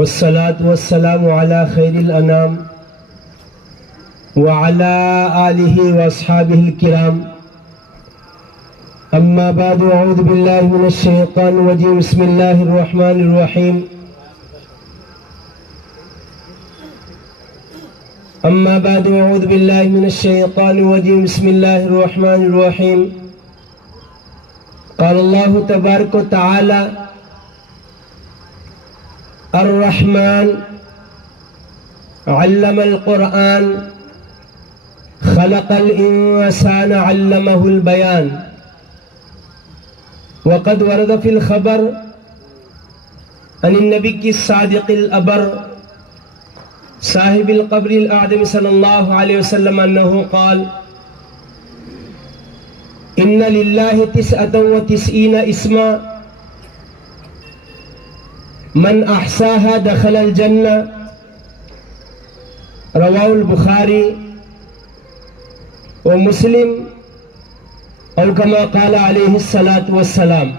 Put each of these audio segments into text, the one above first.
والصلاة والسلام على خير الأنام وعلى آله وأصحابه الكرام أما بعد أعوذ بالله من الشيطان الرجيم بسم الله الرحمن الرحيم أما بعد أعوذ بالله من الشيطان الرجيم بسم الله الرحمن الرحيم قال الله تبارك وتعالى الرحمن علم القرآن خلق الإنسان علمه البيان وقد ورد في الخبر عن النبي الصادق الأبر صاحب القبر الأعظم صلى الله عليه وسلم أنه قال إن لله 99 اسما من احصاها دخل الجنة رواه البخاري ومسلم او كما قال عليه الصلاة والسلام.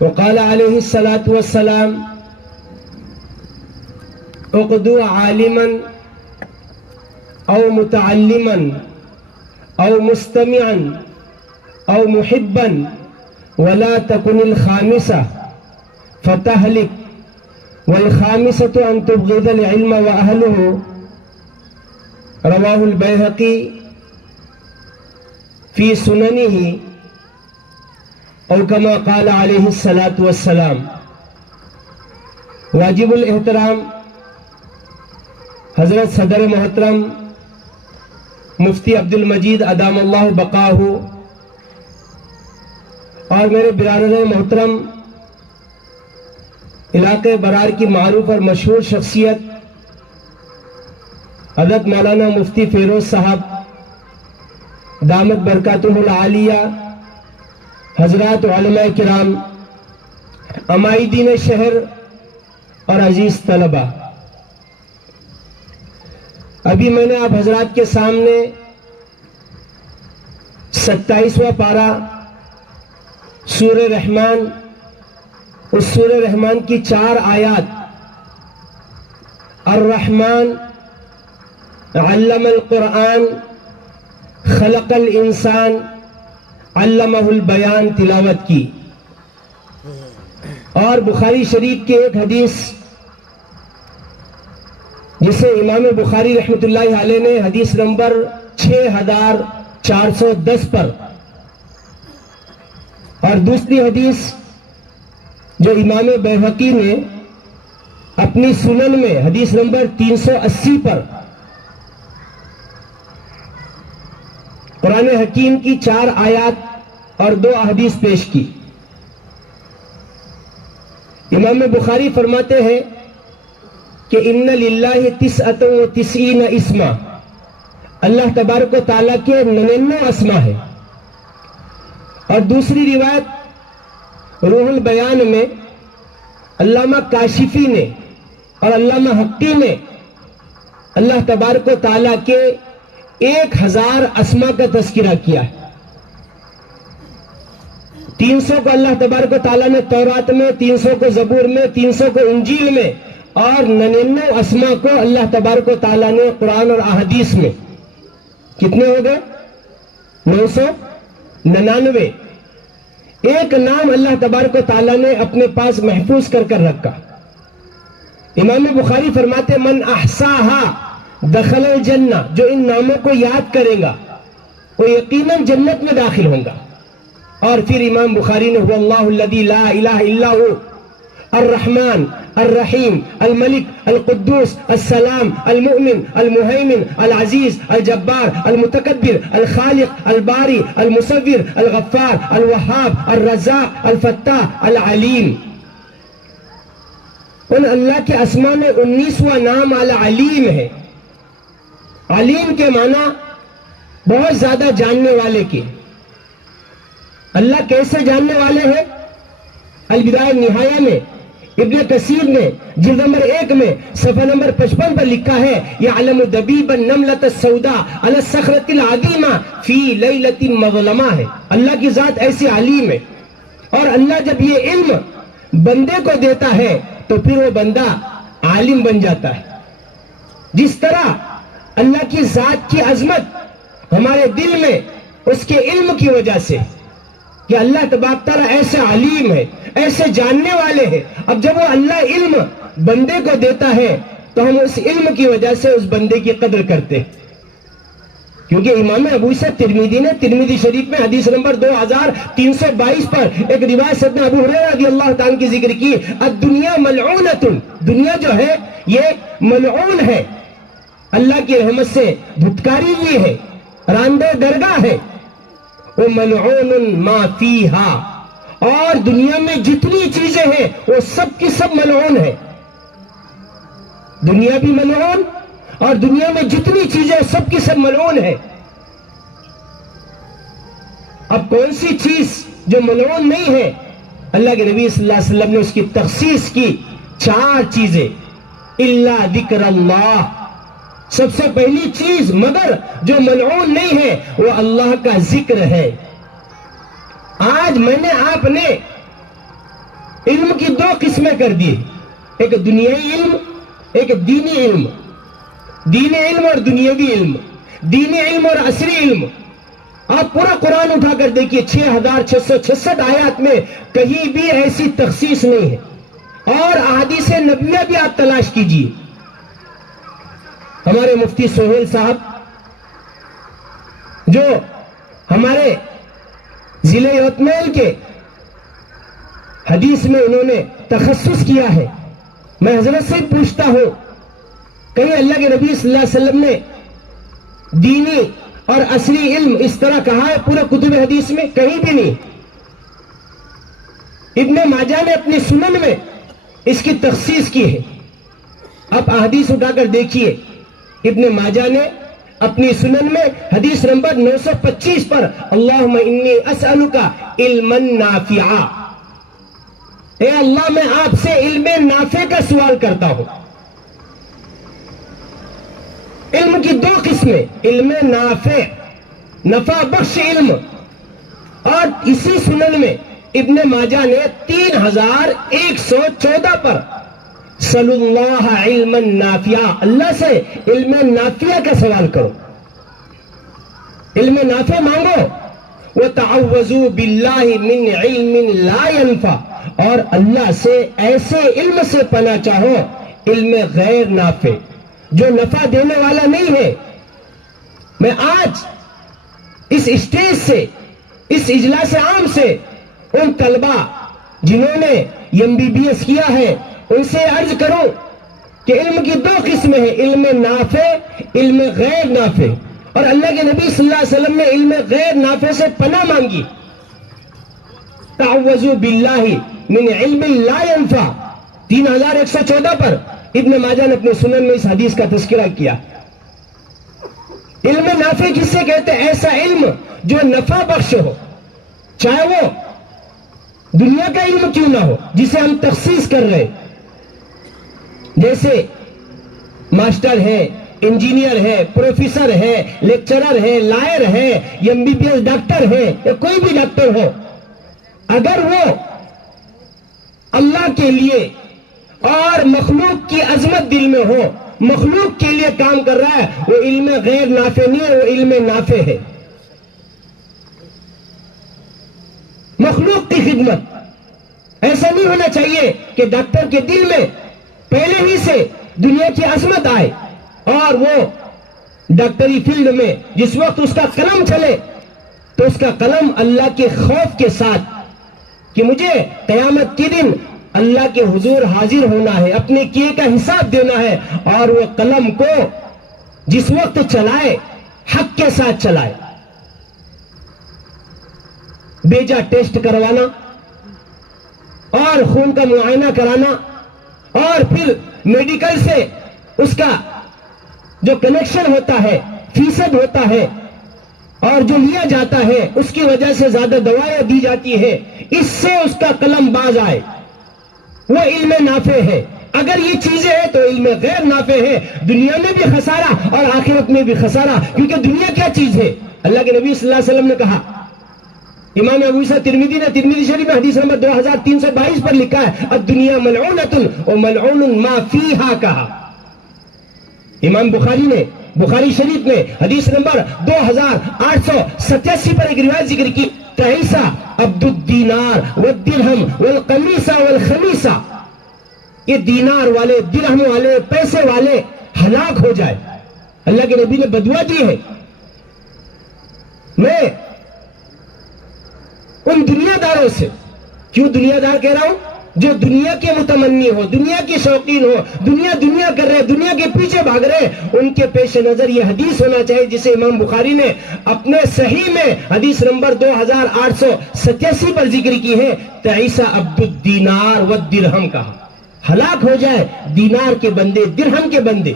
وقال عليه الصلاة والسلام اقدوا عالما او متعلما او مستمعا او محبا ولا تكن الخامسة فتهلك والخامسة أن تبغض العلم وأهله رواه البيهقي في سننه أو كما قال عليه الصلاة والسلام. واجب الاحترام حضرت صدر محترم مفتی عبد المجید ادام اللہ بقاہ اور میرے برادر محترم علاقے برار کی معروف اور مشہور شخصیت حضرت مولانا مفتی فیروز صاحب دامت برکاتہ العالیہ، حضرات علماء کرام، عمائدین شہر اور عزیز طلبہ، ابھی میں نے آپ حضرات کے سامنے 27واں پارہ سورہ رحمان، اس سورہ رحمان کی 4 آیات الرحمن علم القرآن خلق الانسان علمہ البیان تلاوت کی، اور بخاری شریف کی ایک حدیث جسے امام بخاری رحمۃ اللہ علیہ نے حدیث نمبر 6410 پر، اور دوسری حدیث جو امام بیہقی نے اپنی سنن میں حدیث نمبر 380 پر قرآن حکیم کی 4 آیات اور 2 احادیث پیش کی. امام بخاری فرماتے ہیں کہ ان للہ 99 اسما، اللہ تبارک و تعالیٰ کے 99 اسما ہے. اور دوسری روایت روح البیان میں علامہ کاشفی نے اور علامہ حقی نے اللہ تبارک و تعالیٰ کے 1000 اسما کا تذکرہ کیا ہے. 300 کو اللہ تبارک و تعالیٰ نے تورات میں، 300 کو زبور میں، 300 کو انجیل میں، اور 99 اسما کو اللہ تبارک و تعالیٰ نے قرآن اور احادیث میں. کتنے ہو گئے؟ 999. ایک نام اللہ تبارک و تعالیٰ نے اپنے پاس محفوظ کر رکھا. امام بخاری فرماتے من احصاہا دخل الجنہ، جو ان ناموں کو یاد کرے گا وہ یقیناً جنت میں داخل ہوں گا. اور پھر امام بخاری نے هو اللہ الذی لا الہ الا هو الرحمن الرحیم الملک القدوس السلام المؤمن المہیمن العزیز الجبار المتکبر الخالق الباری المصور الغفار الوہاب الرزاق الفتاح العلیم. ان اللہ کے اسماء میں 19واں نام العلیم ہے. علیم کے معنی بہت زیادہ جاننے والے کے. اللہ کیسے جاننے والے ہیں؟ البدایہ النہایہ میں ابن کثیر نے جلد نمبر 1 میں صفحہ نمبر 55 پر لکھا ہے یعلم دبیب النملۃ السوداء علی الصخرۃ العظیمہ فی لیلۃ مظلمہ ہے. اللہ کی ذات ایسی علیم ہے، اور اللہ جب یہ علم بندے کو دیتا ہے تو پھر وہ بندہ عالم بن جاتا ہے. جس طرح اللہ کی ذات کی عظمت ہمارے دل میں اس کے علم کی وجہ سے کہ اللہ تبارک تعالیٰ ایسے علیم ہے, ایسے جاننے والے ہیں, اب جب وہ اللہ علم بندے کو دیتا ہے تو ہم اس علم کی وجہ سے اس بندے کی قدر کرتے ہیں. کیونکہ امام ابو عیسیٰ ترمذی نے ترمذی شریف میں حدیث نمبر 2322 پر ایک روایت سیدنا ابو ہریرہ رضی اللہ تعالیٰ کی ذکر کی, الدنیا ملعونۃ, دنیا جو ہے یہ ملعون ہے, اللہ کی رحمت سے دھتکاری ہوئی ہے, راندہ درگاہ ہے. وہ ملعون ما فیہا, اور دنیا میں جتنی چیزیں ہیں وہ سب کی سب ملعون ہے. دنیا بھی ملعون اور دنیا میں جتنی چیزیں سب کی سب ملعون ہے. اب کون سی چیز جو ملعون نہیں ہے؟ اللہ کے نبی صلی اللہ علیہ وسلم نے اس کی تخصیص کی 4 چیزیں. الا ذکر اللہ, سب سے پہلی چیز مگر جو ملعون نہیں ہے وہ اللہ کا ذکر ہے. آج میں نے آپ نے علم کی 2 قسمیں کر دی, ایک دنیائی علم, ایک دینی علم. دینی علم اور دنیاوی علم, دینی علم اور عصری علم. آپ پورا قرآن اٹھا کر دیکھیے, 6666 آیات میں کہیں بھی ایسی تخصیص نہیں ہے. اور احادیث نبویہ بھی آپ تلاش کیجیے. ہمارے مفتی سہیل صاحب جو ہمارے ضلع یوتمال کے حدیث میں انہوں نے تخصص کیا ہے, میں حضرت سے پوچھتا ہوں کہیں اللہ کے نبی صلی اللہ علیہ وسلم نے دینی اور عصری علم اس طرح کہا ہے پورے کتب حدیث میں؟ کہیں بھی نہیں. ابن ماجہ نے اپنی سنن میں اس کی تخصیص کی ہے. آپ احادیث اٹھا کر دیکھیے, ابن ماجہ نے اپنی سنن میں حدیث نمبر 925 پر اللہم انی اسألک علما نافعا, اے اللہ میں آپ سے علم نافع کا سوال کرتا ہوں. علم کی 2 قسمیں, علم نافع, نفع بخش علم, اور اسی سنن میں ابن ماجہ نے 3114 پر صلی اللہ علما نافعا, اللہ سے علم نافع کا سوال کرو, علم نافع مانگو. وَتَعَوَّذُوا بِاللَّهِ مِنْ عِلْمٍ لَا يَنْفَعُ, اور اللہ سے ایسے علم سے پناہ چاہو علم غیر نافع جو نفع دینے والا نہیں ہے. میں آج اس اسٹیج سے, اس اجلاس عام سے ان طلبہ جنہوں نے MBBS کیا ہے ان سے عرض کروں کہ علم کی 2 قسمیں ہیں, علم نافع, علم غیر نافع. اور اللہ کے نبی صلی اللہ علیہ وسلم نے علم غیر نافع سے پناہ مانگی. تعوذوا باللہ من علم لا ينفع 3114 پر ابن ماجہ نے اپنے سنن میں اس حدیث کا تذکرہ کیا. علم نافع کس سے کہتے ہیں؟ ایسا علم جو نفع بخش ہو, چاہے وہ دنیا کا علم کیوں نہ ہو جسے ہم تخصیص کر رہے, جیسے ماسٹر ہے, انجینئر ہے, پروفیسر ہے, لیکچرر ہے, لائر ہے, MBBS ڈاکٹر ہے, یا کوئی بھی ڈاکٹر ہو, اگر وہ اللہ کے لیے اور مخلوق کی عظمت دل میں ہو, مخلوق کے لیے کام کر رہا ہے, وہ علم غیر نافع نہیں ہے, وہ علم نافع ہے. مخلوق کی خدمت. ایسا نہیں ہونا چاہیے کہ ڈاکٹر کے دل میں پہلے ہی سے دنیا کی عظمت آئے اور وہ ڈاکٹری فیلڈ میں جس وقت اس کا قلم چلے تو اس کا قلم اللہ کے خوف کے ساتھ کہ مجھے قیامت کے دن اللہ کے حضور حاضر ہونا ہے, اپنے کیے کا حساب دینا ہے, اور وہ قلم کو جس وقت چلائے حق کے ساتھ چلائے. بیجا ٹیسٹ کروانا اور خون کا معائنہ کرانا اور پھر میڈیکل سے اس کا جو کنیکشن ہوتا ہے, فیصد ہوتا ہے, اور جو لیا جاتا ہے اس کی وجہ سے زیادہ دوائیں دی جاتی ہے, اس سے اس کا قلم باز آئے, وہ علم نافع ہے. اگر یہ چیزیں ہیں تو علم غیر نافع ہے. دنیا میں بھی خسارہ اور آخرت میں بھی خسارہ. کیونکہ دنیا کیا چیز ہے؟ اللہ کے نبی صلی اللہ علیہ وسلم نے کہا امام ابو عیسیٰ ترمذی نے ترمذی شریف میں حدیث نمبر 2322 پر لکھا ہے الدنیا ملعونۃ وملعون ما فیہا کہا. امام بخاری نے بخاری شریف میں حدیث نمبر 2887 پر ایک روایت ذکر کی تعیسہ عبد الدینار والدرہم والقمیصہ والخمیصہ. یہ دینار والے درہم والے پیسے والے ہلاک ہو جائے. اللہ کے نبی نے بدعا دی ہے. میں ان دنیا داروں سے, کیوں دنیا دار کہہ رہا ہوں, جو دنیا کے متمنی ہو, دنیا کی شوقین ہو, دنیا کر رہے, دنیا کے پیچھے بھاگ رہے, ان کے پیش نظر یہ حدیث ہونا چاہیے جسے امام بخاری نے اپنے صحیح میں حدیث نمبر 2887 پر ذکر کی ہے. تعیسہ عبد الدینار والدرہم کہا, ہلاک ہو جائے دینار کے بندے, درہم کے بندے,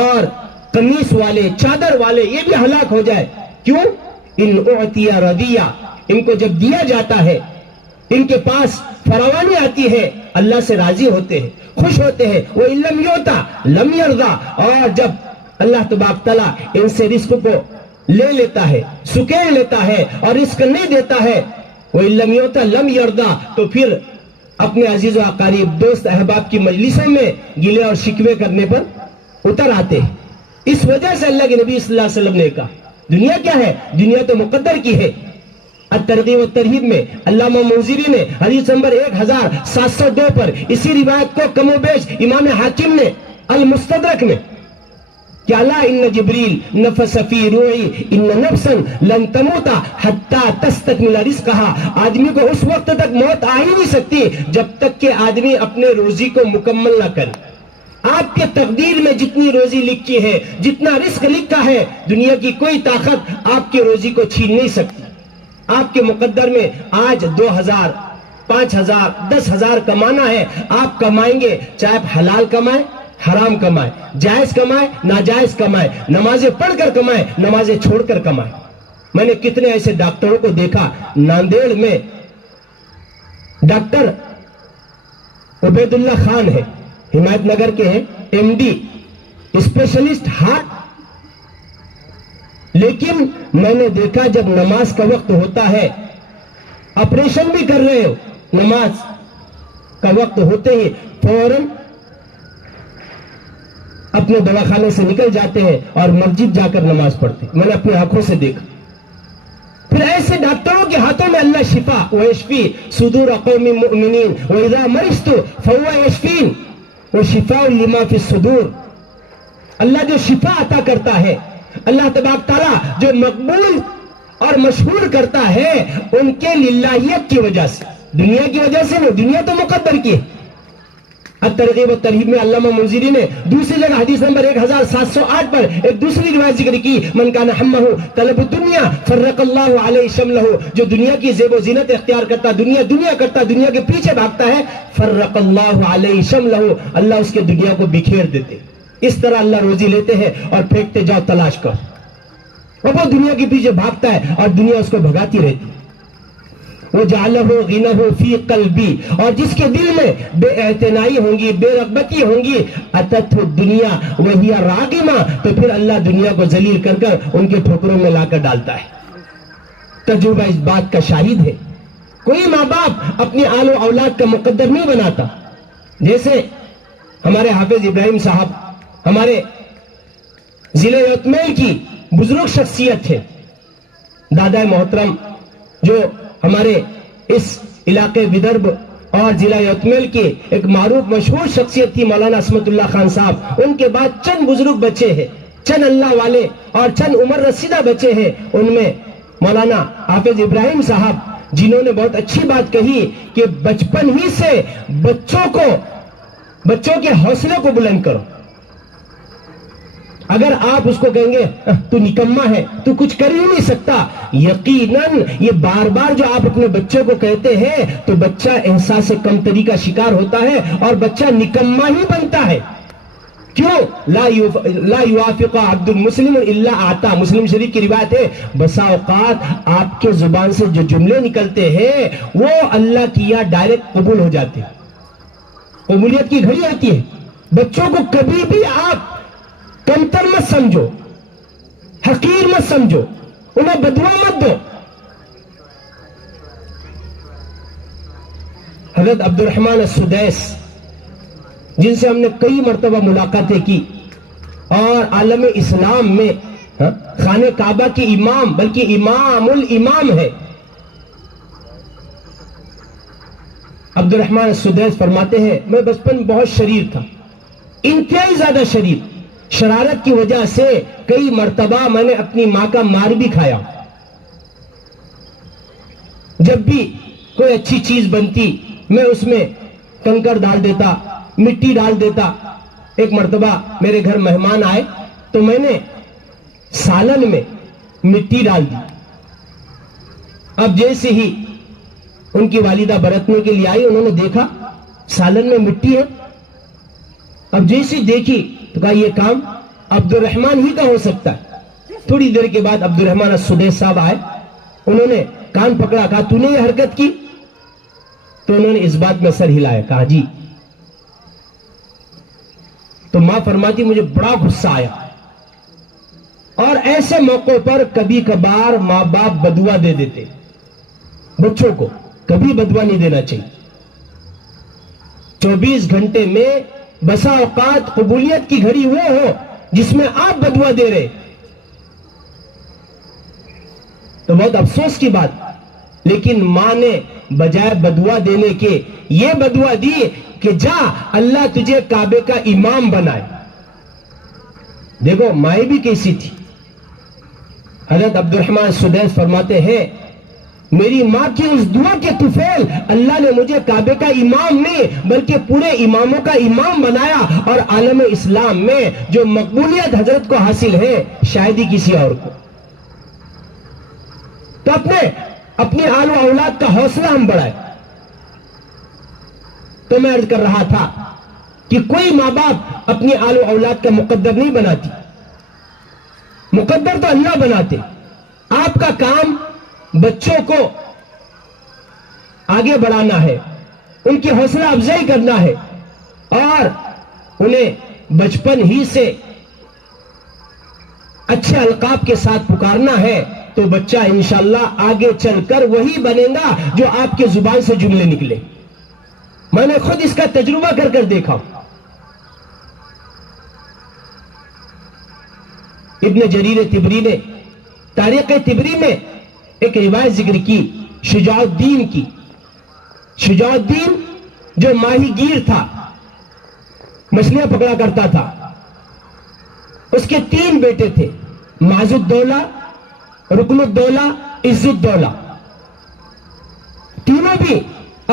اور قمیص والے, چادر والے, یہ بھی ہلاک ہو جائے. کیوں؟ ان اعطی رضیہ, ان کو جب دیا جاتا ہے, ان کے پاس فراوانی آتی ہے, اللہ سے راضی ہوتے ہیں, خوش ہوتے ہیں. وہ لم یعطا لم یرضا, اور جب اللہ تبارک تعالیٰ ان سے رزق کو لے لیتا ہے, سکیڑ لیتا ہے اور رزق نہیں دیتا ہے, وہ لم یعطا لم یرضا, تو پھر اپنے عزیز و اقارب, دوست احباب کی مجلسوں میں گلے اور شکوے کرنے پر اتر آتے ہیں. اس وجہ سے اللہ کے نبی صلی اللہ علیہ وسلم نے کہا دنیا کیا ہے؟ دنیا تو مقدر کی ہے. الترغیب والترہیب میں علامہ منذری نے حدیث نمبر 1702 پر اسی روایت کو کم و بیش امام حاکم نے المستدرک میں کہ اللہ ان جبریل نفس فی روعی ان نفسا لن تموتا حتی تستکمل رزقہا. آدمی کو اس وقت تک موت آ ہی نہیں سکتی جب تک کہ آدمی اپنے روزی کو مکمل نہ کرے. آپ کے تقدیر میں جتنی روزی لکھی ہے, جتنا رزق لکھا ہے, دنیا کی کوئی طاقت آپ کی روزی کو چھین نہیں سکتی. آپ کے مقدر میں آج 2000 5000 10,000 کمانا ہے, آپ کمائیں گے, چاہے آپ حلال کمائیں حرام کمائیں, جائز کمائیں ناجائز کمائیں, نمازیں پڑھ کر کمائیں نمازیں چھوڑ کر کمائیں. میں نے کتنے ایسے ڈاکٹروں کو دیکھا, ناندیڑ میں ڈاکٹر عبید اللہ خان ہے, حمایت نگر کے ہیں, ایم ڈی اسپیشلسٹ ہارٹ, لیکن میں نے دیکھا جب نماز کا وقت ہوتا ہے, آپریشن بھی کر رہے ہو, نماز کا وقت ہوتے ہی فوراً اپنے دواخانے سے نکل جاتے ہیں اور مسجد جا کر نماز پڑھتے ہیں. میں نے اپنی آنکھوں سے دیکھا. پھر ایسے ڈاکٹروں کے ہاتھوں میں اللہ شفا, وَيَشْفِي صُدُورَ قَوْمٍ مُؤْمِنِينَ وَإِذَا مَرِضْتُ فَهُوَ يَشْفِينِ وَشِفَاءٌ لِمَا فِي الصُّدُورِ. اللہ جو شفا عطا کرتا ہے, اللہ تبارک تعالیٰ جو مقبول اور مشہور کرتا ہے ان کے للہیت کی وجہ سے, دنیا کی وجہ سے نہیں, دنیا تو مقدر کی ہے. الترغیب والترہیب میں علامہ منذری نے دوسری جگہ حدیث نمبر 1708 پر ایک دوسری روایت ذکر کی, من کان ہمہ طلب الدنیا فرق اللہ علیہ شملہ, جو دنیا کی زیب و زینت اختیار کرتا, دنیا کرتا, دنیا کے پیچھے بھاگتا ہے, فرق اللہ علیہ شملہ, اللہ اس کے دنیا کو بکھیر دیتے. اس طرح اللہ روزی لیتے ہیں اور پھینکتے جاؤ تلاش کر, اور وہ دنیا کے پیچھے بھاگتا ہے اور دنیا اس کو بھگاتی رہتی. وَجَعَلَهُ غِنَهُ فِي قَلْبِي, اور جس کے دل میں بے اعتنائی ہوں گی, بے رغبتی ہوں گی, أَتَتْهُ الدُّنْيَا وَهِيَ رَاغِمَةٌ, تو پھر اللہ دنیا کو ذلیل کر کر ان کے ٹھوکروں میں لا کر ڈالتا ہے. تجربہ اس بات کا شاہد ہے. کوئی ماں باپ اپنی آل و اولاد کا مقدر نہیں بناتا. جیسے ہمارے حافظ ابراہیم صاحب ہمارے ضلع یوتمیل کی بزرگ شخصیت ہے, دادا محترم جو ہمارے اس علاقے ودرب اور ضلع یوتمیل کے ایک معروف مشہور شخصیت تھی, مولانا عصمت اللہ خان صاحب. ان کے بعد چند بزرگ بچے ہیں, چند اللہ والے اور چند عمر رسیدہ بچے ہیں. ان میں مولانا حافظ ابراہیم صاحب, جنہوں نے بہت اچھی بات کہی کہ بچپن ہی سے بچوں کے حوصلے کو بلند کرو. اگر آپ اس کو کہیں گے تو نکما ہے, تو کچھ کر ہی نہیں سکتا, یقیناً یہ بار بار جو آپ اپنے بچوں کو کہتے ہیں تو بچہ احساس کمتری کا شکار ہوتا ہے اور بچہ نکما ہی بنتا ہے. کیوں؟ لا یوافق عبد المسلم الا آتا, مسلم شریف کی روایت ہے. بسا اوقات آپ کے زبان سے جو جملے نکلتے ہیں وہ اللہ کی یا ڈائریکٹ قبول ہو جاتے ہیں. قبولیت کی گھڑی آتی ہے. بچوں کو کبھی بھی آپ کمتر مت سمجھو, حقیر مت سمجھو, انہیں بدوا مت دو. حضرت عبد الرحمن السدیس جن سے ہم نے کئی مرتبہ ملاقاتیں کی اور عالم اسلام میں خانہ کعبہ کی امام بلکہ امام الامام ہے. عبد الرحمن السدیس فرماتے ہیں میں بچپن میں بہت شریر تھا, انتہائی زیادہ شریر. شرارت کی وجہ سے کئی مرتبہ میں نے اپنی ماں کا مار بھی کھایا. جب بھی کوئی اچھی چیز بنتی میں اس میں کنکر ڈال دیتا, مٹی ڈال دیتا. ایک مرتبہ میرے گھر مہمان آئے تو میں نے سالن میں مٹی ڈال دی. اب جیسے ہی ان کی والدہ برتنے کے لیے آئی, انہوں نے دیکھا سالن میں مٹی ہے. اب جیسے دیکھی تو کہا یہ کام عبد الرحمن ہی کا ہو سکتا ہے. تھوڑی دیر کے بعد عبد الرحمن السدیس صاحب آئے, انہوں نے کان پکڑا, کہا تو نے یہ حرکت کی؟ تو انہوں نے اس بات میں سر ہلایا, کہا جی. تو ماں فرماتی مجھے بڑا غصہ آیا, اور ایسے موقع پر کبھی کبھار ماں باپ بدوا دے دیتے بچوں کو. کبھی بدوا نہیں دینا چاہیے. 24 گھنٹے میں بسا اوقات قبولیت کی گھڑی وہ ہو جس میں آپ بدوا دے رہے, تو بہت افسوس کی بات. لیکن ماں نے بجائے بدوا دینے کے یہ بدوا دی کہ جا اللہ تجھے کعبے کا امام بنائے. دیکھو مائیں بھی کیسی تھی. حضرت عبد الرحمن السدیس فرماتے ہیں میری ماں کی اس دعا کے طفیل اللہ نے مجھے کعبے کا امام نہیں بلکہ پورے اماموں کا امام بنایا, اور عالم اسلام میں جو مقبولیت حضرت کو حاصل ہے شاید ہی کسی اور کو. تو اپنے آل و اولاد کا حوصلہ ہم بڑھائیں. تو میں عرض کر رہا تھا کہ کوئی ماں باپ اپنی آل و اولاد کا مقدر نہیں بناتی, مقدر تو اللہ بناتے. آپ کا کام بچوں کو آگے بڑھانا ہے, ان کی حوصلہ افزائی کرنا ہے, اور انہیں بچپن ہی سے اچھے القاب کے ساتھ پکارنا ہے. تو بچہ انشاءاللہ آگے چل کر وہی بنے گا جو آپ کے زبان سے جملے نکلے. میں نے خود اس کا تجربہ کر دیکھا. ابن جریر طبری نے تاریخ طبری میں ایک روایت ذکر کی شجاع الدین کی. شجاع الدین جو ماہی گیر تھا, مچھلیاں پکڑا کرتا تھا, اس کے 3 بیٹے تھے, معز الدولہ, رکن الدولہ, عز الدولہ. تینوں بھی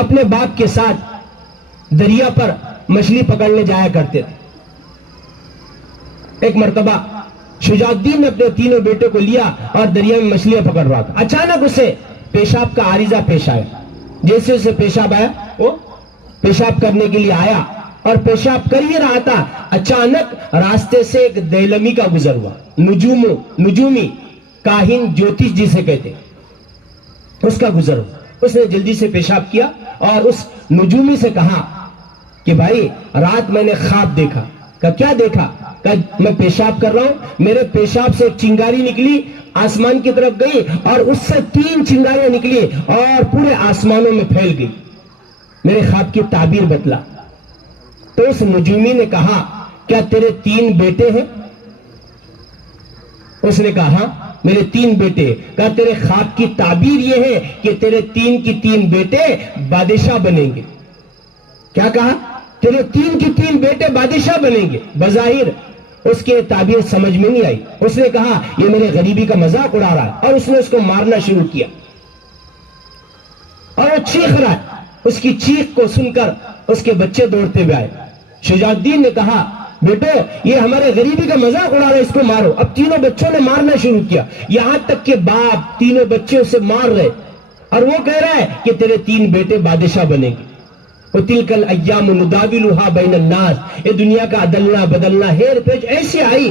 اپنے باپ کے ساتھ دریا پر مچھلی پکڑنے جایا کرتے تھے. ایک مرتبہ شجاع الدین نے اپنے تینوں بیٹوں کو لیا اور دریا میں مچھلیاں پکڑ رہا تھا. اچانک اسے پیشاب کا عارضہ پیش آیا. جیسے اسے پیشاب آیا وہ پیشاب کرنے کے لیے آیا اور پیشاب کر ہی رہا تھا, اچانک راستے سے ایک دیلمی کا گزر ہوا. نجومی کاہن جوتش جسے کہتے, اس کا گزر ہوا. اس نے جلدی سے پیشاب کیا اور اس نجومی سے کہا کہ بھائی رات میں نے خواب دیکھا. کہ کیا دیکھا؟ کہ میں پیشاب کر رہا ہوں, میرے پیشاب سے ایک چنگاری نکلی, آسمان کی طرف گئی اور اس سے 3 چنگاریاں نکلی اور پورے آسمانوں میں پھیل گئی. میرے خواب کی تعبیر بتلا. تو اس نجومی نے کہا کیا تیرے 3 بیٹے ہیں؟ اس نے کہا ہاں میرے 3 بیٹے. کہا تیرے خواب کی تعبیر یہ ہے کہ تیرے 3 کی 3 بیٹے بادشاہ بنیں گے. کیا کہا؟ تیرے 3 کی 3 بیٹے بادشاہ بنیں گے. بظاہر اس کے تعبیر سمجھ میں نہیں آئی. اس نے کہا یہ میرے غریبی کا مذاق اڑا رہا ہے, اور اس نے اس کو مارنا شروع کیا اور وہ چیخ رہا ہے. اس کی چیخ کو سن کر اس کے بچے دوڑتے ہوئے آئے. شجاع الدین نے کہا بیٹو یہ ہمارے غریبی کا مذاق اڑا رہا ہے, اس کو مارو. اب تینوں بچوں نے مارنا شروع کیا, یہاں تک کہ باپ تینوں بچے اسے مار رہے اور وہ کہہ رہا ہے کہ تیرے 3 بیٹے بادشاہ بنیں گے. وَتِلْكَ الْأَيَّامُ نُدَاوِلُهَا بَيْنَ النَّاسِ. یہ دنیا کا عدلنا بدلنا ہیر پیچ ایسے آئی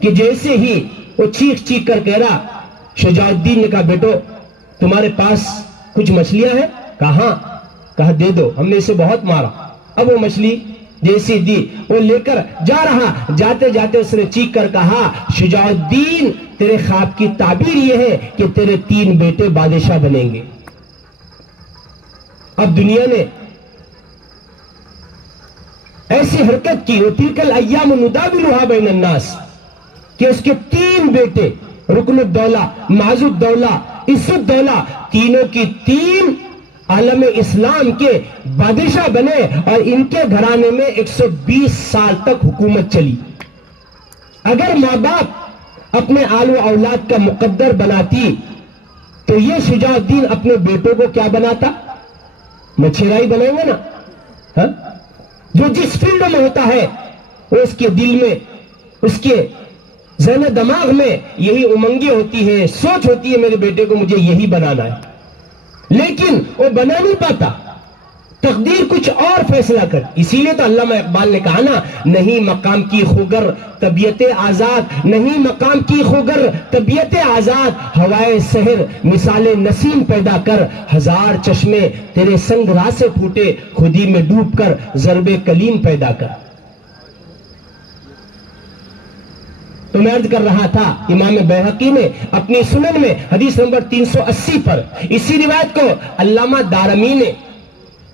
کہ جیسے ہی وہ چیخ کر کہہ رہا. شجاع الدین نے کہا بیٹو تمہارے پاس کچھ مچھلیاں ہیں؟ کہا ہاں. کہا دے دو, ہم نے اسے بہت مارا. اب وہ مچھلی جیسی دی وہ لے کر جا رہا. جاتے جاتے اس نے چیخ کر کہا شجاع الدین تیرے خواب کی تعبیر یہ ہے کہ تیرے 3 بیٹے بادشاہ بنیں گے. اب دنیا نے ایسی حرکت کی، وہ تلک الایام نداولها بین الناس، کہ اس کے 3 بیٹے رکن الدولہ، معز الدولہ، عز الدولہ، تینوں کی 3 عالم اسلام کے بادشاہ بنے، اور ان کے گھرانے میں 120 سال تک حکومت چلی۔ اگر ماں باپ اپنے آل و اولاد کا مقدر بناتی تو یہ شجاع الدین اپنے بیٹوں کو کیا بناتا؟ مچھرائی بنائیں گے نا؟ ہاں؟ جو جس فیلڈ میں ہوتا ہے وہ اس کے دل میں، اس کے ذہن دماغ میں یہی امنگیں ہوتی ہے، سوچ ہوتی ہے میرے بیٹے کو مجھے یہی بنانا ہے، لیکن وہ بنا نہیں پاتا، تقدیر کچھ اور فیصلہ کر۔ اسی لیے تو علامہ اقبال نے کہا نا، نہیں مقام کی خوگر طبیعت آزاد، نہیں مقام کی خوگر طبیعت آزاد، ہوائے سحر مثال نسیم پیدا کر، ہزار چشمے تیرے سنگ راہ سے پھوٹے، خودی میں ڈوب کر ضرب کلیم پیدا کر۔ تو میں عرض کر رہا تھا، امام بیہقی نے اپنی سنن میں حدیث نمبر 380 پر، اسی روایت کو علامہ دارمی نے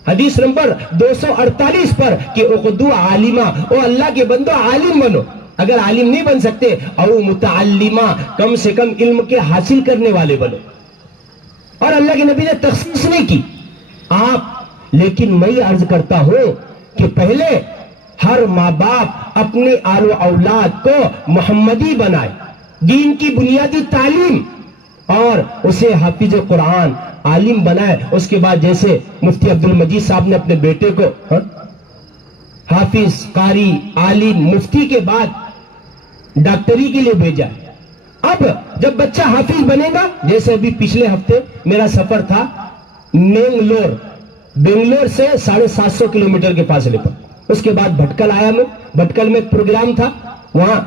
حدیث نمبر 248 پر، کہ اقدو عالمہ، او اللہ کے بندو عالم بنو، اگر عالم نہیں بن سکتے او متعلمہ، کم سے کم علم کے حاصل کرنے والے بنو۔ اور اللہ کے نبی نے تخصیص نہیں کی آپ، لیکن میں عرض کرتا ہوں کہ پہلے ہر ماں باپ اپنے آل و اولاد کو محمدی بنائے، دین کی بنیادی تعلیم، اور اسے حافظ قرآن عالم بنائے۔ اس کے بعد جیسے مفتی عبد المجید صاحب نے اپنے بیٹے کو حافظ، قاری، عالم، مفتی کے بعد ڈاکٹری کے لیے بھیجا۔ اب جب بچہ حافظ بنے گا، جیسے ابھی پچھلے ہفتے میرا سفر تھا بنگلور سے 750 کلومیٹر کے فاصلے پر، اس کے بعد بھٹکل آیا، میں بھٹکل میں ایک پروگرام تھا، وہاں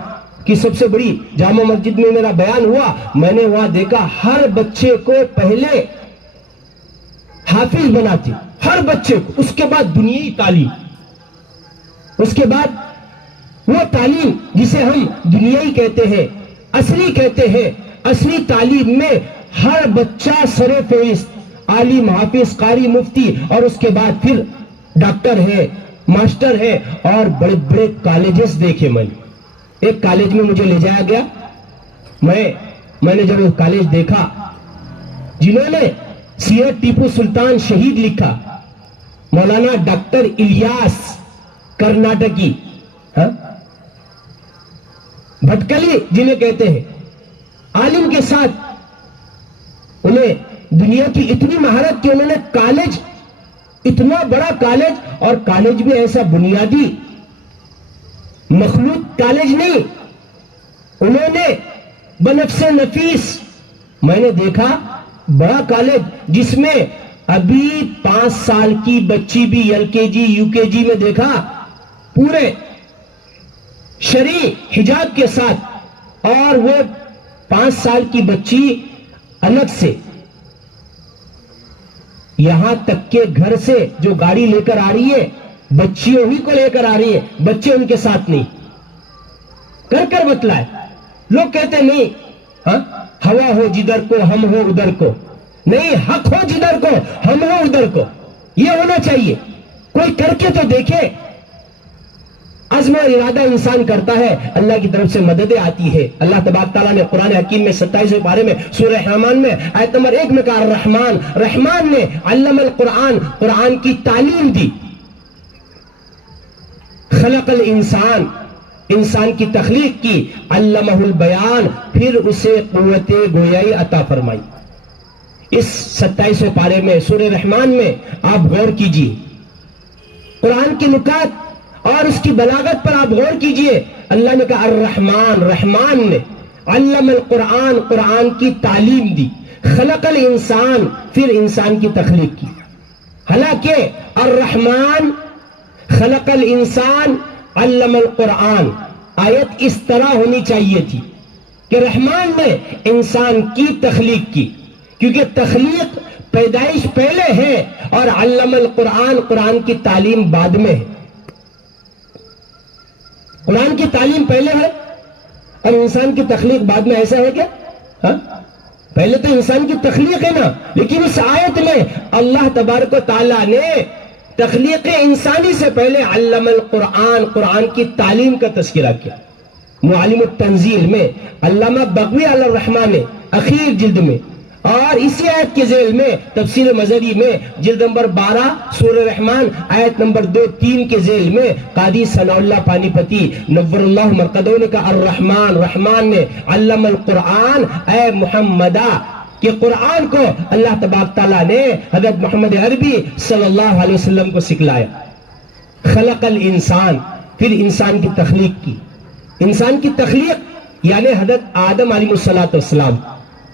کی سب سے بڑی جامع مسجد میں میرا بیان ہوا۔ میں نے وہاں دیکھا ہر بچے کو پہلے حافظ بناتی، ہر بچے کو، اس کے بعد دنیائی تعلیم، اس کے بعد وہ تعلیم جسے ہم دنیائی کہتے ہیں، اصلی کہتے ہیں، اصلی تعلیم میں ہر بچہ سر فہرست عالم، حافظ، قاری، مفتی، اور اس کے بعد پھر ڈاکٹر ہے، ماسٹر ہے، اور بڑے بڑے کالجز دیکھے۔ میں ایک کالج میں مجھے لے جایا گیا، میں نے جب وہ کالج دیکھا، جنہوں نے سیرت ٹیپو سلطان شہید لکھا، مولانا ڈاکٹر الیاس کرناٹکی، بھٹکلی جنہیں کہتے ہیں، عالم کے ساتھ انہیں دنیا کی اتنی مہارت کہ انہوں نے کالج، اتنا بڑا کالج، اور کالج بھی ایسا بنیادی مخلوط کالج نہیں، انہوں نے بنفس نفیس، میں نے دیکھا بڑا کالج جس میں ابھی 5 سال کی بچی بھی LKG UKG میں دیکھا، پورے شرعی حجاب کے ساتھ، اور وہ 5 سال کی بچی الگ سے، یہاں تک کہ گھر سے جو گاڑی لے کر آ رہی ہے بچیوں ہی کو لے کر آ رہی ہے، بچے ان کے ساتھ نہیں، کر بتلائے۔ لوگ کہتے نہیں ہوا ہو جدھر کو ہم ہو ادھر کو، نہیں، حق ہو جدھر کو ہم ہو ادھر کو، یہ ہونا چاہیے۔ کوئی کر کے تو دیکھے، عزم اور ارادہ انسان کرتا ہے، اللہ کی طرف سے مددیں آتی ہے۔ اللہ تبارک تعالیٰ نے قرآن حکیم میں 27ویں پارے میں سورہ رحمان میں آیت نمبر 1 میں کہا، الرحمن، رحمان نے علم القرآن، قرآن کی تعلیم دی، خلق الانسان، انسان کی تخلیق کی، علمہ البیان، پھر اسے قوت گویائی عطا فرمائی۔ اس 27ویں پارے میں سورہ رحمان میں آپ غور کیجئے، قرآن کی نکات اور اس کی بلاغت پر آپ غور کیجئے۔ اللہ نے کہا الرحمن، رحمان نے علم القرآن، قرآن کی تعلیم دی، خلق الانسان، پھر انسان کی تخلیق کی۔ حالانکہ الرحمن خلق الانسان علم القرآن، آیت اس طرح ہونی چاہیے تھی کہ رحمان نے انسان کی تخلیق کی، کیونکہ تخلیق، پیدائش پہلے ہے، اور علم القرآن، قرآن کی تعلیم بعد میں ہے۔ قرآن کی تعلیم پہلے ہے اور انسان کی تخلیق بعد میں، ایسا ہے کیا؟ پہلے تو انسان کی تخلیق ہے نا، لیکن اس آیت میں اللہ تبارک و تعالیٰ نے تخلیق انسانی سے پہلے علم القرآن، قرآن کی تعلیم کا تذکرہ کیا۔ معالم التنزیل میں علامہ بغوی علیہ الرحمہ نے اخیر جلد میں، اور اسی آیت کے ذیل میں تفسیر مظہری میں جلد نمبر 12 سورہ رحمان آیت نمبر 2-3 کے ذیل میں قاضی ثناء اللہ پانی پتی نور اللہ مرقدہ نے کہا الرحمن، رحمان نے علم القرآن اے محمدہ، کہ قرآن کو اللہ تبارک تعالیٰ نے حضرت محمد عربی صلی اللہ علیہ وسلم کو سکھلایا۔ خلق الانسان، پھر انسان کی تخلیق کی۔ انسان کی تخلیق یعنی حضرت آدم علیہ السلام،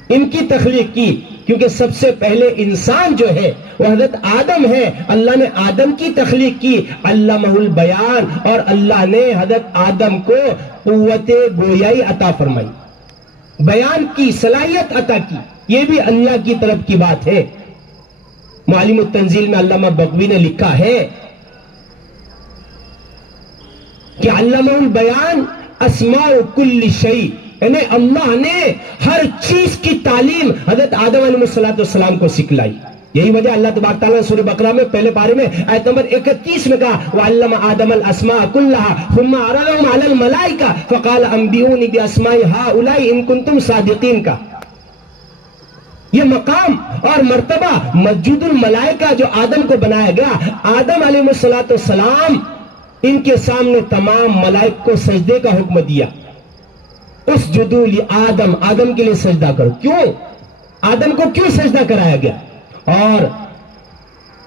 ان کی تخلیق کی، کیونکہ سب سے پہلے انسان جو ہے وہ حضرت آدم ہے۔ اللہ نے آدم کی تخلیق کی، علمہ البیان، اور اللہ نے حضرت آدم کو قوت گویائی عطا فرمائی، بیان کی صلاحیت عطا کی۔ یہ بھی اللہ کی طرف کی بات ہے۔ معالم التنزیل میں علامہ بغوی نے لکھا ہے کہ علمہ البیان اسماء کل شیء، یعنی اللہ نے ہر چیز کی تعلیم حضرت آدم علیہ السلام کو سکھلائی۔ یہی وجہ اللہ تبارک تعالیٰ نے سورہ بقرہ میں پہلے پارے میں آیت نمبر 31 میں کہا وَعَلَّمَ آدَمَ الْأَسْمَاءَ كُلَّهَا ثُمَّ عَرَضَهُمْ عَلَى الْمَلَائِكَةِ فَقَالَ أَنبِئُونِي بِأَسْمَاءِ هَؤُلَاءِ إِن كُنتُمْ صَادِقِينَ کا یہ مقام اور مرتبہ مسجود الملائکہ جو آدم کو بنایا گیا، آدم علیہ السلام ان کے سامنے تمام ملائک کو سجدے کا حکم دیا۔ اسجدوا لآدم، آدم کے لیے سجدہ کرو۔ کیوں آدم کو کیوں سجدہ کرایا گیا؟ اور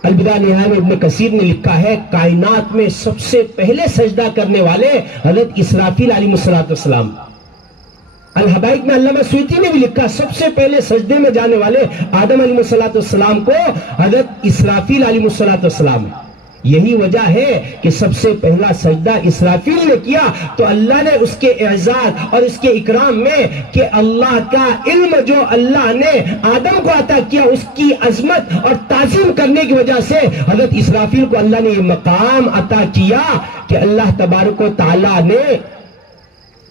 البدایہ نہایہ میں ابن کثیر نے لکھا ہے کائنات میں سب سے پہلے سجدہ کرنے والے حضرت اسرافیل علیہ السلام۔ الحبائق میں علامہ سیوطی نے بھی لکھا سب سے پہلے سجدے میں جانے والے آدم علیہ السلام کو حضرت اسرافیل علیہ السلام ہے۔ یہی وجہ ہے کہ سب سے پہلا سجدہ اسرافیل نے کیا، تو اللہ نے اس کے اعزاز اور اس کے اکرام میں کہ اللہ کا علم جو اللہ نے آدم کو عطا کیا، اس کی عظمت اور تعظیم کرنے کی وجہ سے حضرت اسرافیل کو اللہ نے یہ مقام عطا کیا کہ اللہ تبارک و تعالیٰ نے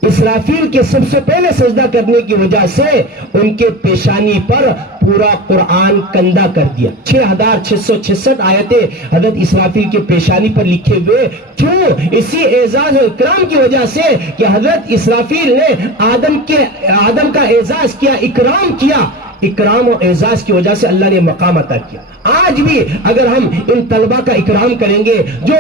اسرافیل کے سب سے پہلے سجدہ کرنے کی وجہ سے ان کے پیشانی پر پورا قرآن کندہ کر دیا۔ 6666 آیتیں حضرت اسرافیل کے پیشانی پر لکھے ہوئے، کیوں؟ اسی اعزاز و اکرام کی وجہ سے کہ حضرت اسرافیل نے آدم کا اعزاز کیا، اکرام کیا۔ اکرام و اعزاز کی وجہ سے اللہ نے مقام عطا کیا۔ آج بھی اگر ہم ان طلبہ کا اکرام کریں گے جو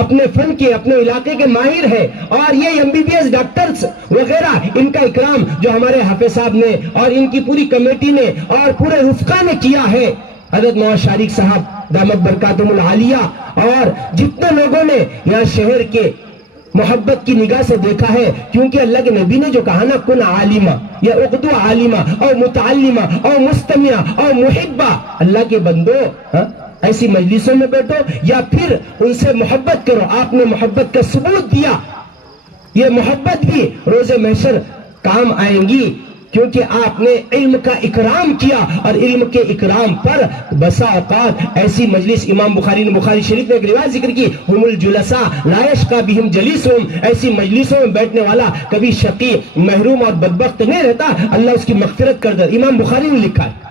اپنے فن کے، اپنے علاقے کے ماہر ہیں، اور یہ MBBS ڈاکٹرز وغیرہ، ان کا اکرام جو ہمارے حافظ صاحب نے اور ان کی پوری کمیٹی نے اور پورے رفقا نے کیا ہے، حضرت نواز شارق صاحب دامت برکاتہم العالیہ، اور جتنے لوگوں نے یہاں شہر کے محبت کی نگاہ سے دیکھا ہے، کیونکہ اللہ کے نبی نے جو کہا نا کن عالمہ یا اقدو عالمہ اور متعلمہ اور مستمعہ اور محبہ، اللہ کے بندو ایسی مجلسوں میں بیٹھو یا پھر ان سے محبت کرو۔ آپ نے محبت کا ثبوت دیا، یہ محبت بھی روز محشر کام آئیں گی، کیونکہ آپ نے علم کا اکرام کیا، اور علم کے اکرام پر بسا اوقات ایسی مجلس، امام بخاری نے بخاری شریف میں ایک روایت ذکر کی ہم الجلساء لا یشقی بہم جلیسہم، ایسی مجلسوں میں بیٹھنے والا کبھی شقی، محروم اور بدبخت نہیں رہتا، اللہ اس کی مغفرت کر دے، امام بخاری نے لکھا ہے۔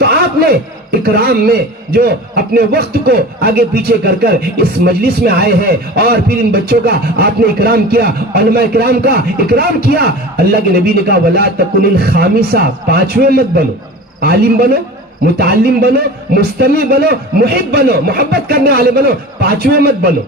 تو آپ نے اکرام میں جو اپنے وقت کو آگے پیچھے کر اس مجلس میں آئے ہیں، اور پھر ان بچوں کا آپ نے اکرام کیا، علماء اکرام کا اکرام کیا۔ اللہ کے نبی نے کہا وَلَا تَكُنِ الْخَامِسَةَ، پانچویں مت بنو، عالم بنو، متعلم بنو، مستمع بنو، محب بنو، محبت کرنے والے بنو، پانچویں مت بنو،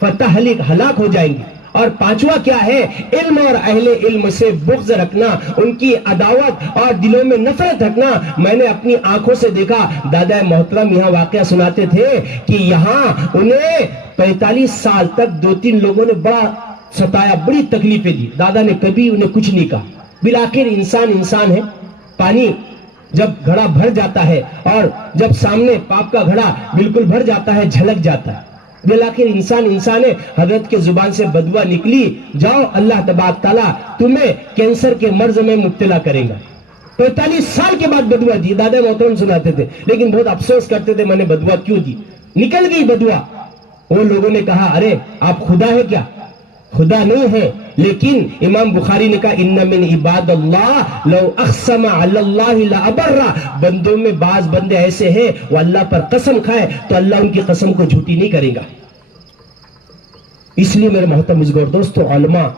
فتہلک، ہلاک ہو جائیں گے۔ اور پانچواں کیا ہے؟ علم اور اہل علم سے بغض رکھنا، ان کی عداوت اور دلوں میں نفرت رکھنا۔ میں نے اپنی آنکھوں سے دیکھا، دادا محترم یہاں واقعہ سناتے تھے کہ یہاں انہیں 45 سال تک 2-3 لوگوں نے بڑا ستایا، بڑی تکلیفیں دی، دادا نے کبھی انہیں کچھ نہیں کہا۔ بالآخر انسان ہے، پانی جب گھڑا بھر جاتا ہے اور جب سامنے پاپ کا گھڑا بالکل بھر جاتا ہے، جھلک جاتا ہے، بالآخر انسان ہے۔ حضرت کے زبان سے بدوا نکلی، جاؤ اللہ تبارک تعالیٰ تمہیں کینسر کے مرض میں مبتلا کرے گا۔ 45 سال کے بعد بدوا دی، دادا محترم سناتے تھے، لیکن بہت افسوس کرتے تھے میں نے بدوا کیوں دی، نکل گئی بدوا۔ وہ لوگوں نے کہا ارے آپ خدا ہے کیا؟ خدا نہیں ہے، لیکن امام بخاری نے کہا ان من عباد اللہ لو اقسم علی اللہ لابرہ، بندوں میں بعض بندے ایسے ہیں وہ اللہ پر قسم کھائے تو اللہ ان کی قسم کو جھوٹی نہیں کرے گا۔ اس لیے میرے محترم بزرگوں اور دوستو، علماء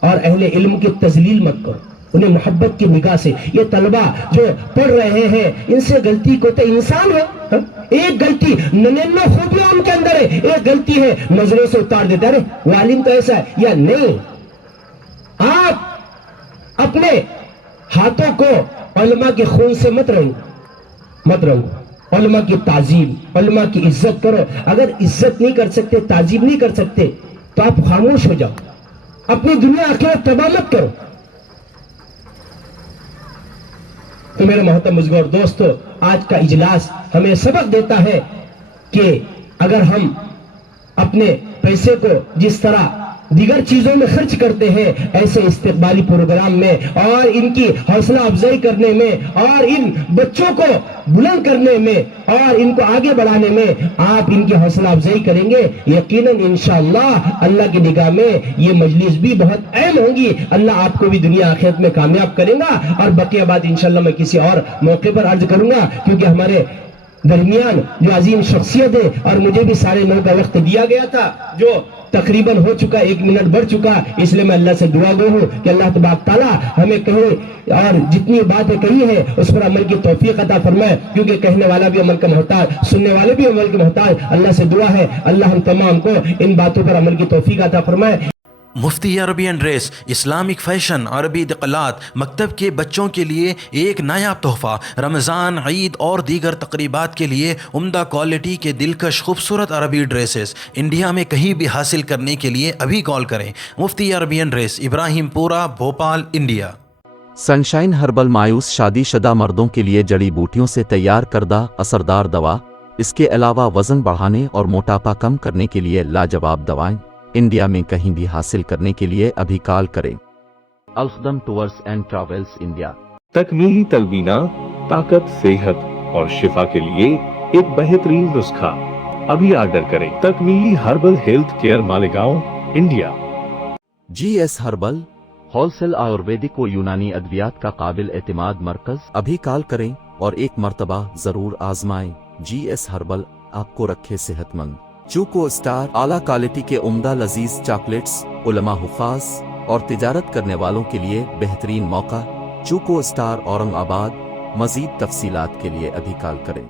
اور اہل علم کی تذلیل مت کرو، انہیں محبت کی نگاہ سے۔ یہ طلبہ جو پڑھ رہے ہیں ان سے غلطی کو تو انسان ہے، ایک غلطی 99 خوبیاں ان کے اندر ہے، ایک غلطی ہے نظروں سے اتار دیتا ہے، وہ عالم تو ایسا ہے یا نہیں۔ آپ اپنے ہاتھوں کو علماء کے خون سے مت رنگو، علماء کی تعظیم، علماء کی عزت کرو۔ اگر عزت نہیں کر سکتے، تعظیم نہیں کر سکتے تو آپ خاموش ہو جاؤ، اپنی دنیا آخرت تباہ مت کرو۔ تو میرے محترم بزرگوں اور دوستو، آج کا اجلاس ہمیں سبق دیتا ہے کہ اگر ہم اپنے پیسے کو جس طرح دیگر چیزوں میں خرچ کرتے ہیں، ایسے استقبالی پروگرام میں اور ان کی حوصلہ افزائی کرنے میں اور ان بچوں کو بلند کرنے میں اور ان کو آگے بڑھانے میں آپ ان کی حوصلہ افزائی کریں گے، یقیناً انشاءاللہ اللہ کی نگاہ میں یہ مجلس بھی بہت اہم ہوں گی۔ اللہ آپ کو بھی دنیا آخرت میں کامیاب کرے گا۔ اور بقیہ بات انشاءاللہ میں کسی اور موقع پر عرض کروں گا، کیونکہ ہمارے درمیان جو عظیم شخصیت ہے اور مجھے بھی 9:30 کا وقت دیا گیا تھا جو تقریباً ہو چکا، 1 منٹ بڑھ چکا، اس لیے میں اللہ سے دعا گو ہوں کہ اللہ تبارک تعالیٰ ہمیں کہے اور جتنی باتیں کہی ہے اس پر عمل کی توفیق عطا فرمائے، کیونکہ کہنے والا بھی عمل کا محتاج، سننے والے بھی عمل کے محتاج۔ اللہ سے دعا ہے اللہ ہم تمام کو ان باتوں پر عمل کی توفیق عطا فرمائے۔ مفتی عربین ڈریس اسلامک فیشن عربی دقلات مکتب کے بچوں کے لیے ایک نایاب تحفہ، رمضان، عید اور دیگر تقریبات کے لیے عمدہ کوالٹی کے دلکش خوبصورت عربی ڈریسز انڈیا میں کہیں بھی حاصل کرنے کے لیے ابھی کال کریں۔ مفتی عربین ڈریس، ابراہیم پورہ، بھوپال، انڈیا۔ سنشائن ہربل مایوس شادی شدہ مردوں کے لیے جڑی بوٹیوں سے تیار کردہ اثردار دوا، اس کے علاوہ وزن بڑھانے اور موٹاپا کم کرنے کے لیے لاجواب دوائیں انڈیا میں کہیں بھی حاصل کرنے کے لیے ابھی کال کریں۔ الخدم ٹورز اینڈ ٹریولز انڈیا۔ تکمیلی تلبینہ، طاقت، صحت اور شفا کے لیے ایک بہترین نسخہ، ابھی آرڈر کریں۔ تکمیلی herbal health care Malegaon, India. G S herbal wholesale Ayurvedic و یونانی ادویات کا قابل اعتماد مرکز، ابھی کال کریں اور ایک مرتبہ ضرور آزمائیں۔ جی ایس ہربل آپ کو رکھے صحت مند۔ چوکو اسٹار اعلیٰ کوالٹی کے عمدہ لذیذ چاکلیٹس، علماء، حفاظ اور تجارت کرنے والوں کے لیے بہترین موقع۔ چوکو اسٹار، اورنگ آباد۔ مزید تفصیلات کے لیے ابھی کال کریں۔